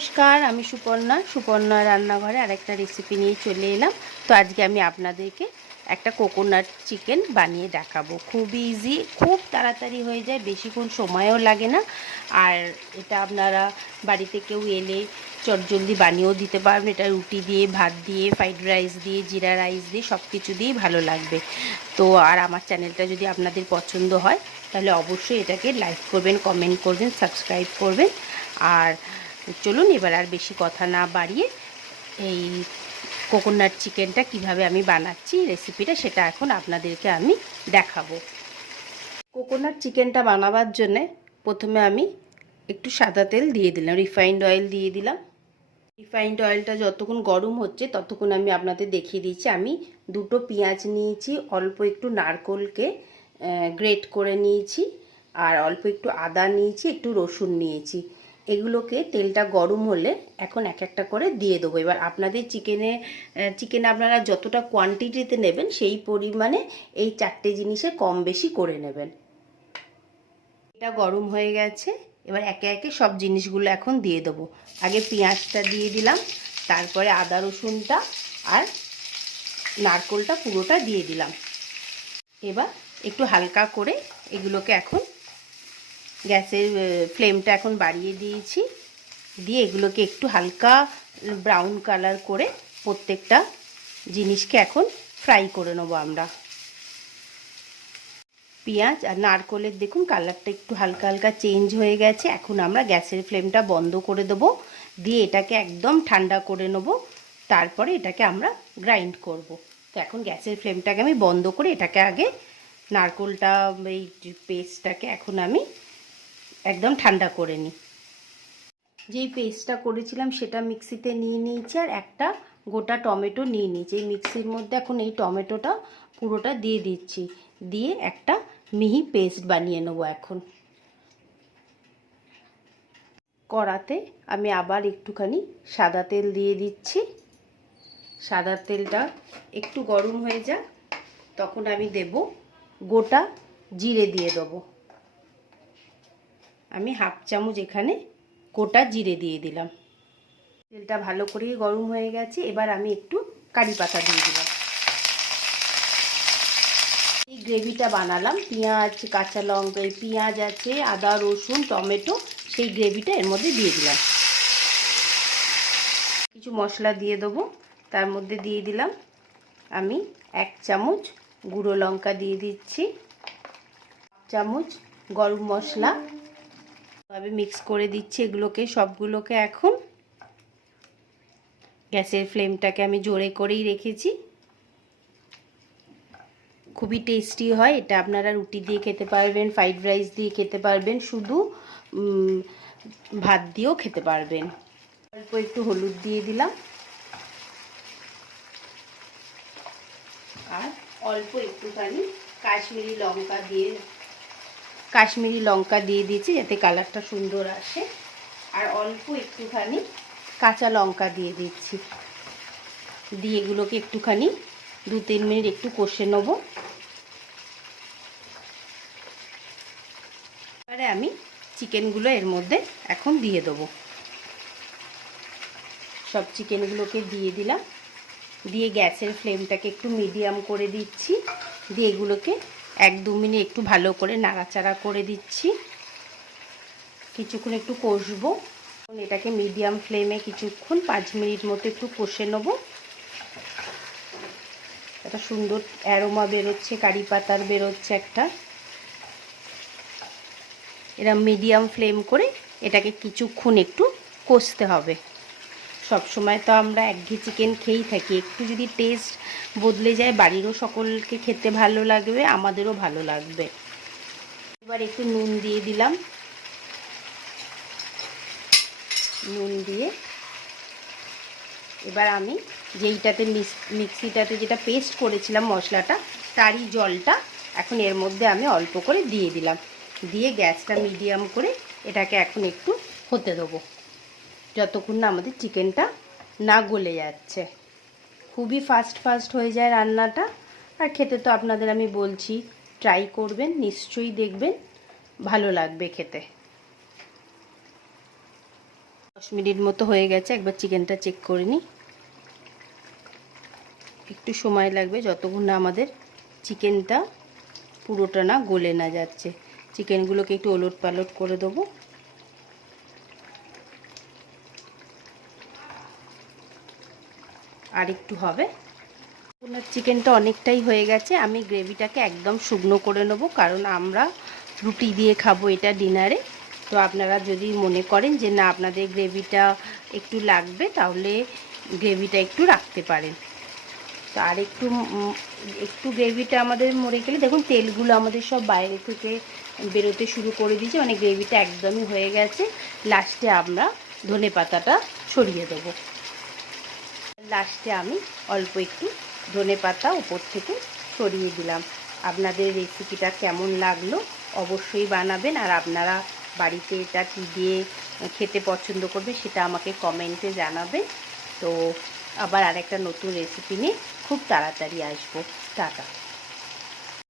নমস্কার, আমি সুপর্ণা রান্নাঘরে আরেকটা রেসিপি নিয়ে চলে এলাম। তো আজকে আমি আপনাদেরকে একটা কোকোনাট চিকেন বানিয়ে দেখাবো। খুব ইজি, খুব তাড়াতাড়ি হয়ে যায়, বেশিক্ষণ সময়ও লাগে না। আর এটা আপনারা বাড়িতে কেউ এলে চটজলদি বানিয়েও দিতে পারবেন। এটা রুটি দিয়ে, ভাত দিয়ে, ফ্রাইড রাইস দিয়ে, জিরা রাইস দিয়ে, সব কিছু দিয়েই ভালো লাগবে। তো আর আমার চ্যানেলটা যদি আপনাদের পছন্দ হয় তাহলে অবশ্যই এটাকে লাইক করবেন, কমেন্ট করবেন, সাবস্ক্রাইব করবেন। আর চলুন এবার আর বেশি কথা না বাড়িয়ে এই কোকোনাট চিকেনটা কিভাবে আমি বানাচ্ছি রেসিপিটা, সেটা এখন আপনাদেরকে আমি দেখাবো। কোকোনাট চিকেনটা বানাবার জন্যে প্রথমে আমি একটু সাদা তেল দিয়ে দিলাম, রিফাইন্ড অয়েল দিয়ে দিলাম। রিফাইন্ড অয়েলটা যতক্ষণ গরম হচ্ছে ততক্ষণ আমি আপনাদের দেখিয়ে দিচ্ছি। আমি দুটো পেঁয়াজ নিয়েছি, অল্প একটু নারকেলকে গ্রেট করে নিয়েছি, আর অল্প একটু আদা নিয়েছি, একটু রসুন নিয়েছি। এগুলোকে তেলটা গরম হলে এখন এক একটা করে দিয়ে দেবো। এবার আপনাদের চিকেনে আপনারা যতটা কোয়ান্টিটিতে নেবেন সেই পরিমাণে এই চারটে জিনিসে কম বেশি করে নেবেন। এটা গরম হয়ে গেছে, এবার একে একে সব জিনিসগুলো এখন দিয়ে দেবো। আগে পেঁয়াজটা দিয়ে দিলাম, তারপরে আদা রসুনটা আর নারকেলটা পুরোটা দিয়ে দিলাম। এবার একটু হালকা করে এগুলোকে এখন গ্যাসের ফ্লেমটা এখন বাড়িয়ে দিয়েছি, দিয়ে এগুলোকে একটু হালকা ব্রাউন কালার করে প্রত্যেকটা জিনিসকে এখন ফ্রাই করে নেবো আমরা। পেঁয়াজ আর নারকেলের দেখুন কালারটা একটু হালকা হালকা চেঞ্জ হয়ে গেছে। এখন আমরা গ্যাসের ফ্লেমটা বন্ধ করে দেবো, দিয়ে এটাকে একদম ঠান্ডা করে নেব, তারপরে এটাকে আমরা গ্রাইন্ড করব। তো এখন গ্যাসের ফ্লেমটাকে আমি বন্ধ করে এটাকে আগে নারকেলটা এই পেস্টটাকে এখন আমি একদম ঠান্ডা করে নিই। যেই পেস্টটা করেছিলাম সেটা মিক্সিতে নিয়ে নিয়েছি, আর একটা গোটা টমেটো নিয়ে নিয়েছি। এই মিক্সির মধ্যে এখন এই টমেটোটা পুরোটা দিয়ে দিচ্ছি, দিয়ে একটা মিহি পেস্ট বানিয়ে নেবো। এখন কড়াতে আমি আবার একটুখানি সাদা তেল দিয়ে দিচ্ছি। সাদা তেলটা একটু গরম হয়ে যাক, তখন আমি দেব গোটা জিরে দিয়ে দেবো। আমি হাফ চামচ এখানে গোটা জিরে দিয়ে দিলাম। তেলটা ভালো করে গরম হয়ে গেছে, এবার আমি একটু কারি পাতা দিয়ে দিলাম। এই গ্রেভিটা বানালাম, পেঁয়াজ, কাঁচা লঙ্কা, পেঁয়াজ আছে, আদা রসুন টমেটো, সেই গ্রেভিটা এর মধ্যে দিয়ে দিলাম। কিছু মশলা দিয়ে দেবো, তার মধ্যে দিয়ে দিলাম আমি 1 চামচ গুঁড়ো লঙ্কা দিয়ে দিচ্ছি, 1 চামচ গরম মশলা। আমি মিক্স করে দিচ্ছি এগুলোকে সবগুলোকে। এখন গ্যাসের ফ্লেমটাকে আমি জোরে করেই রেখেছি। খুবই টেস্টি হয় এটা, আপনারা রুটি দিয়ে খেতে পারবেন, ফ্রাইড রাইস দিয়ে খেতে পারবেন, শুধু ভাত দিয়েও খেতে পারবেন। অল্প একটু হলুদ দিয়ে দিলাম, আর অল্প একটুখানি কাশ্মীরি লঙ্কা দিয়ে দিয়েছি যাতে কালারটা সুন্দর আসে, আর অল্প একটুখানি কাঁচা লঙ্কা দিয়ে দিচ্ছি। দিয়ে এগুলোকে একটুখানি 2-3 মিনিট একটু কষে নেব। এবারে আমি চিকেনগুলো এর মধ্যে এখন দিয়ে দেবো। সব চিকেনগুলোকে দিয়ে দিলাম, দিয়ে গ্যাসের ফ্লেমটাকে একটু মিডিয়াম করে দিচ্ছি, দিয়ে এগুলোকে 1-2 মিনিট একটু ভালো করে নাড়াচাড়া করে দিচ্ছি। কিছুক্ষণ একটু কষবো, এটাকে মিডিয়াম ফ্লেমে কিছুক্ষণ 5 মিনিট মতো একটু কষে নেব। একটা সুন্দর অ্যারোমা বেরোচ্ছে, কারি পাতার বেরোচ্ছে একটা। এরা মিডিয়াম ফ্লেম করে এটাকে কিছুক্ষণ একটু কষতে হবে। সব সময় তো আমরা একঘেয়ে চিকেন খেয়েই থাকি, একটু যদি টেস্ট বদলে যায় বাড়িরও সকলকে খেতে ভালো লাগবে, আমাদেরও ভালো লাগবে। এবার একটু নুন দিয়ে দিলাম, নুন দিয়ে এবার আমি যেইটাতে মিক্সিটাতে যেটা পেস্ট করেছিলাম মশলাটা, তারই জলটা এখন এর মধ্যে আমি অল্প করে দিয়ে দিলাম, দিয়ে গ্যাসটা মিডিয়াম করে এটাকে এখন একটু হতে দেবো যতক্ষণ না আমাদের চিকেনটা না গলে যাচ্ছে। খুবই ফাস্ট হয়ে যায় রান্নাটা, আর খেতে তো আপনাদের আমি বলছি ট্রাই করবেন, নিশ্চয়ই দেখবেন ভালো লাগবে খেতে। 10 মিনিট মতো হয়ে গেছে, একবার চিকেনটা চেক করে নিই। একটু সময় লাগবে যতক্ষণ না আমাদের চিকেনটা পুরোটা না গলে না যাচ্ছে। চিকেনগুলোকে একটু ওলট পালট করে দেবো। আর একটু হবে। আপনার চিকেনটা অনেকটাই হয়ে গেছে। আমি গ্রেভিটাকে একদম শুকনো করে নেবো, কারণ আমরা রুটি দিয়ে খাবো এটা ডিনারে। তো আপনারা যদি মনে করেন যে না আপনাদের গ্রেভিটা একটু লাগবে, তাহলে গ্রেভিটা একটু রাখতে পারেন। তো আর একটু গ্রেভিটা আমাদের মরে গেলে দেখুন তেলগুলো আমাদের সব বাইরে থেকে বেরোতে শুরু করে দিয়েছে, মানে গ্রেভিটা একদমই হয়ে গেছে। লাস্টে আমরা ধনেপাতাটা ছড়িয়ে দেবো। লাস্টে আমি অল্প একটু ধনেপাতা উপর থেকে ছড়িয়ে দিলাম। আপনাদের রেসিপিটা কেমন লাগলো অবশ্যই বানাবেন, আর আপনারা বাড়িতে এটা কী দিয়ে খেতে পছন্দ করবে সেটা আমাকে কমেন্টে জানাবেন। তো আবার আরেকটা নতুন রেসিপি নিয়ে খুব তাড়াতাড়ি আসবো। টাটা।